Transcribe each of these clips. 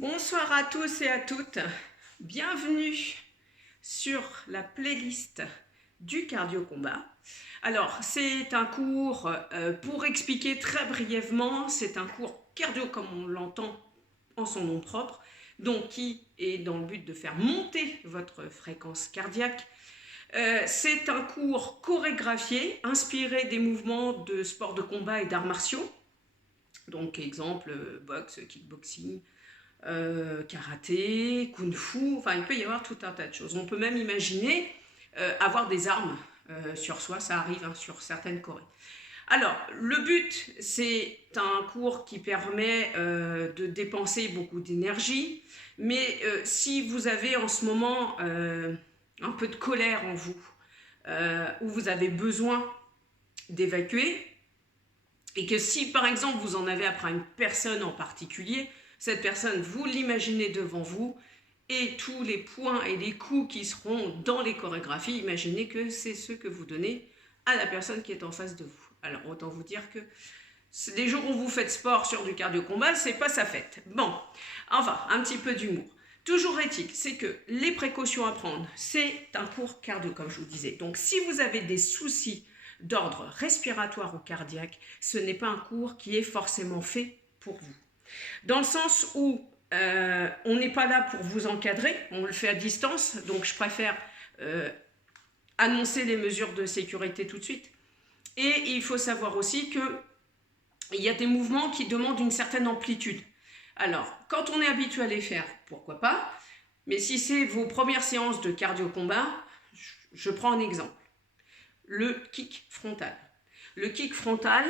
Bonsoir à tous et à toutes, bienvenue sur la playlist du cardio combat. Alors c'est un cours, pour expliquer très brièvement, c'est un cours cardio comme on l'entend en son nom propre, donc qui est dans le but de faire monter votre fréquence cardiaque. C'est un cours chorégraphié, inspiré des mouvements de sport de combat et d'arts martiaux, donc exemple boxe, kickboxing, karaté, kung-fu, enfin il peut y avoir tout un tas de choses. On peut même imaginer avoir des armes sur soi, ça arrive sur certaines chorés. Alors, le but, c'est un cours qui permet de dépenser beaucoup d'énergie, mais si vous avez en ce moment un peu de colère en vous, où vous avez besoin d'évacuer, et que si par exemple vous en avez après une personne en particulier, cette personne, vous l'imaginez devant vous, et tous les points et les coups qui seront dans les chorégraphies, imaginez que c'est ceux que vous donnez à la personne qui est en face de vous. Alors, autant vous dire que les jours où vous faites sport sur du cardio-combat, c'est pas sa fête. Bon, enfin, un petit peu d'humour. Toujours éthique, c'est que les précautions à prendre, c'est un cours cardio, comme je vous disais. Donc, si vous avez des soucis d'ordre respiratoire ou cardiaque, ce n'est pas un cours qui est forcément fait pour vous. Dans le sens où on n'est pas là pour vous encadrer, on le fait à distance, donc je préfère annoncer les mesures de sécurité tout de suite. Et il faut savoir aussi qu'il y a des mouvements qui demandent une certaine amplitude. Alors, quand on est habitué à les faire, pourquoi pas, mais si c'est vos premières séances de cardio-combat, je prends un exemple. Le kick frontal. Le kick frontal,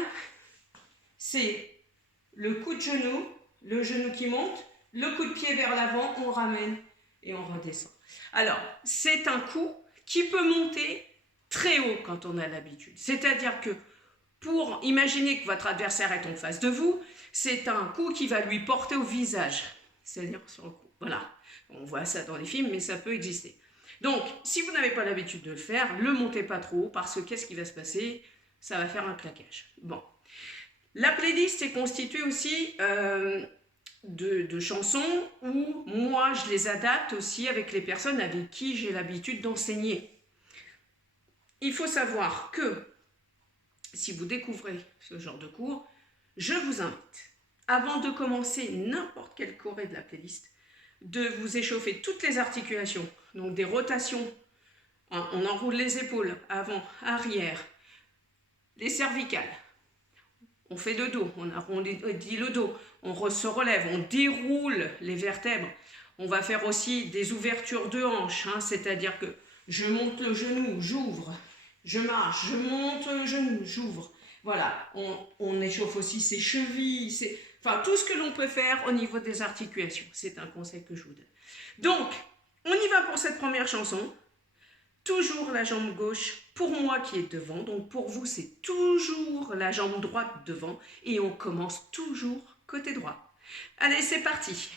c'est le coup de genou, le genou qui monte, le coup de pied vers l'avant, on ramène et on redescend. Alors, c'est un coup qui peut monter très haut quand on a l'habitude. C'est-à-dire que pour imaginer que votre adversaire est en face de vous, c'est un coup qui va lui porter au visage. C'est-à-dire sur le coup. Voilà, on voit ça dans les films, mais ça peut exister. Donc, si vous n'avez pas l'habitude de le faire, ne le montez pas trop haut, parce que qu'est-ce qui va se passer? Ça va faire un claquage. Bon. La playlist est constituée aussi de chansons où moi je les adapte aussi avec les personnes avec qui j'ai l'habitude d'enseigner. Il faut savoir que si vous découvrez ce genre de cours, je vous invite, avant de commencer n'importe quelle choré de la playlist, de vous échauffer toutes les articulations, donc des rotations, on enroule les épaules, avant, arrière, les cervicales. On fait le dos, on arrondit le dos, on se relève, on déroule les vertèbres. On va faire aussi des ouvertures de hanches, c'est-à-dire que je monte le genou, j'ouvre, je marche, je monte le genou, j'ouvre. Voilà, on échauffe aussi ses chevilles, enfin tout ce que l'on peut faire au niveau des articulations. C'est un conseil que je vous donne. Donc, on y va pour cette première chanson. Toujours la jambe gauche pour moi qui est devant, donc pour vous c'est toujours la jambe droite devant et on commence toujours côté droit. Allez, c'est parti.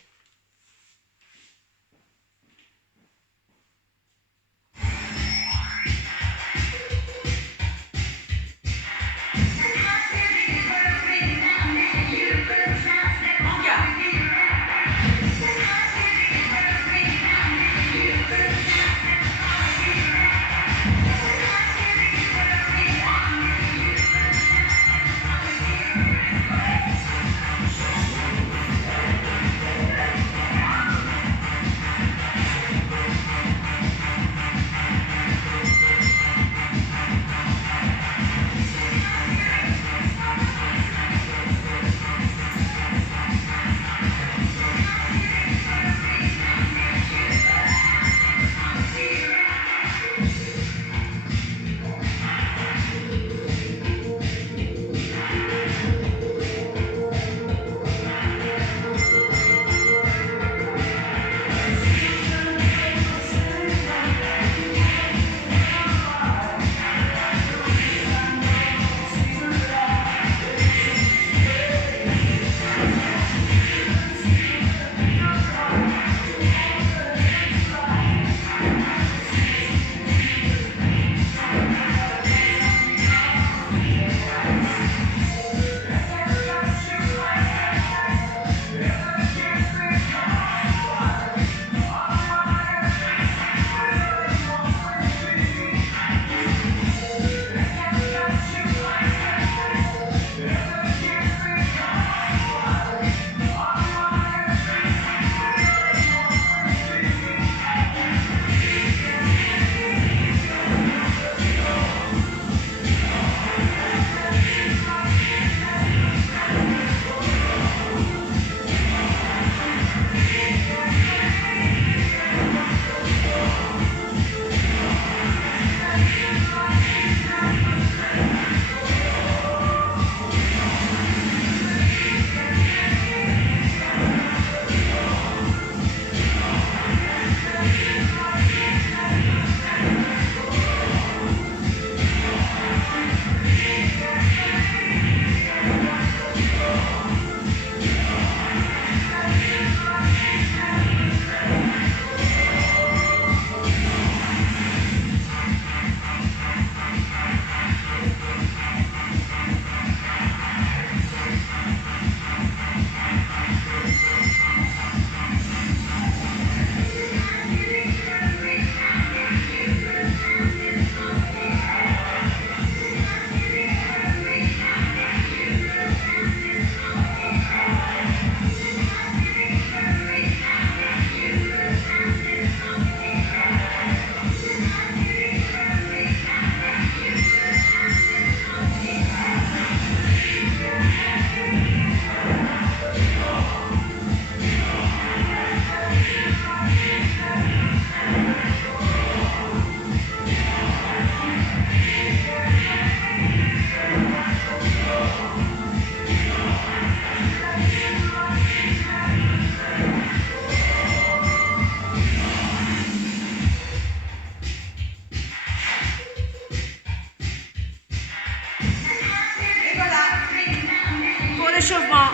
l'échauffement.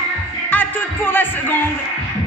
À toutes pour la seconde.